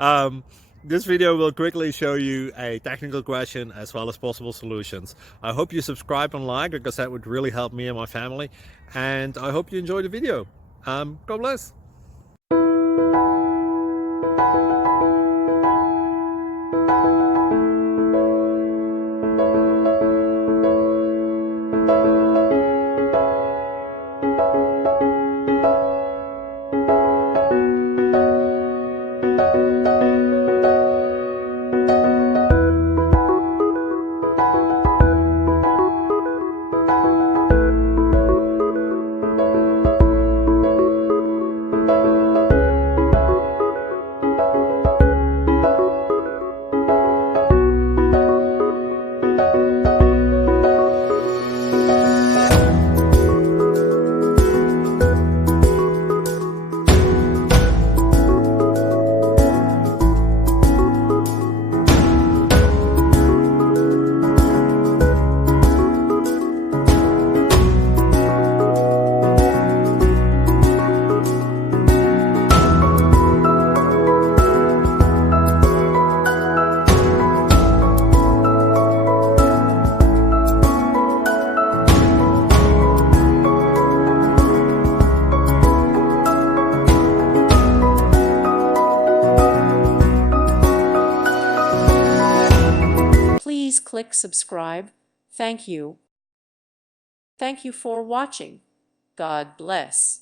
um, this video will quickly show you a technical question as well as possible solutions. I hope you subscribe and like, because that would really help me and my family. And I hope you enjoy the video. God bless. Please click subscribe. Thank you. Thank you for watching. God bless.